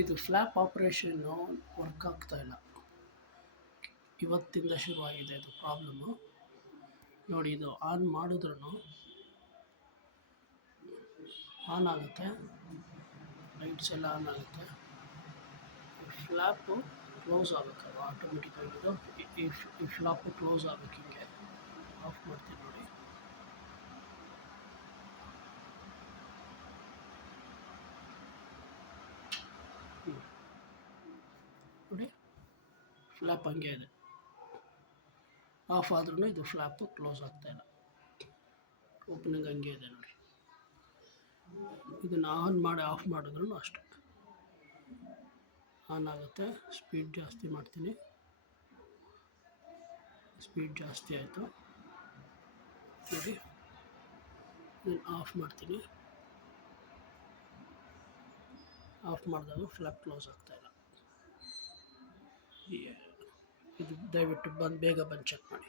ಇದು flap operation work ಆಗ್ತಾಯಿಲ್ಲ. ಇವತ್ತಿಂದ ಶುರುವಾಗಿದೆ ಇದು ಪ್ರಾಬ್ಲಮ್ಮು. ನೋಡಿ, ಇದು ಆನ್ ಮಾಡಿದ್ರೂ ಆನ್ ಆಗುತ್ತೆ, ಲೈಟ್ಸ್ ಎಲ್ಲ ಆನ್ ಆಗುತ್ತೆ. ಫ್ಲ್ಯಾಪು ಕ್ಲೋಸ್ ಆಗಬೇಕಲ್ವ ಆಟೋಮೆಟಿಕ್ಕಾಗಿ. ಇದು ಈ ಫ್ಲ್ಯಾಪು ಕ್ಲೋಸ್ ಆಗಬೇಕು. ಹಿಂಗೆ ಆಫ್ ಮಾಡ್ತೀನಿ ನೋಡಿ. ನೋಡಿ, ಫ್ಲ್ಯಾಪ್ ಹಂಗೆ ಇದೆ. ಆಫ್ ಆದ್ರೂ ಇದು ಫ್ಲ್ಯಾಪು ಕ್ಲೋಸ್ ಆಗ್ತಾಯಿಲ್ಲ. ಓಪನಿಂಗ್ ಹಂಗೆ ಇದೆ ನೋಡಿ. ಇದನ್ನು ಆನ್ ಮಾಡಿ ಆಫ್ ಮಾಡಿದ್ರೂ ಅಷ್ಟೆ ಆನ್ ಆಗುತ್ತೆ. ಸ್ಪೀಡ್ ಜಾಸ್ತಿ ಮಾಡ್ತೀನಿ. ಸ್ಪೀಡ್ ಜಾಸ್ತಿ ಆಯಿತು ನೋಡಿ. ಇದನ್ನು ಆಫ್ ಮಾಡ್ತೀನಿ. ಆಫ್ ಮಾಡಿದಾಗ ಫ್ಲ್ಯಾಪ್ ಕ್ಲೋಸ್ ಆಗ್ತಾಯಿಲ್ಲ. ಇದು ದಯವಿಟ್ಟು ಬೇಗ ಬಂದು ಚೆಕ್ ಮಾಡಿ.